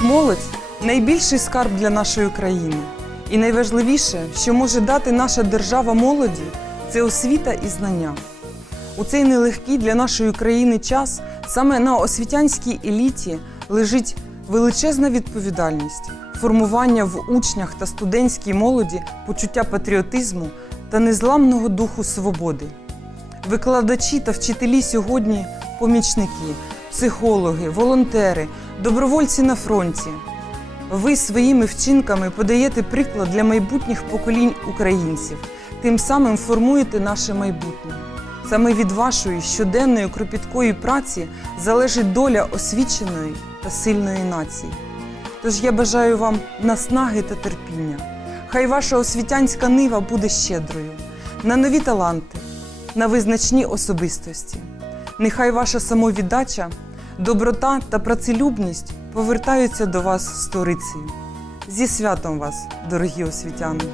молодь найбільший скарб для нашої країни. І найважливіше, що може дати наша держава молоді, це освіта і знання. У цей нелегкий для нашої країни час саме на освітянській еліті лежить величезна відповідальність формування в учнях та студентській молоді почуття патріотизму та незламного духу свободи. Викладачі та вчителі сьогодні помічники, психологи, волонтери, добровольці на фронті. Ви своїми вчинками подаєте приклад для майбутніх поколінь українців, тим самим формуєте наше майбутнє. Саме від вашої щоденної кропіткої праці залежить доля освіченої та сильної нації. Тож я бажаю вам наснаги та терпіння. Хай ваша освітянська нива буде щедрою, на нові таланти, на визначні особистості. Нехай ваша самовіддача, доброта та працелюбність повертаються до вас з сторицею. Зі святом вас, дорогі освітяни!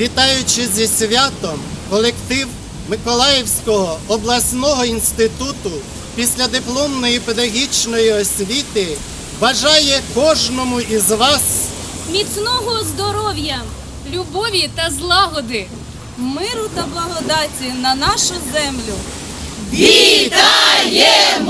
Вітаючи зі святом колектив Миколаївського обласного інституту післядипломної педагогічної освіти бажає кожному із вас міцного здоров'я, любові та злагоди. миру та благодаті на нашу землю. Вітає!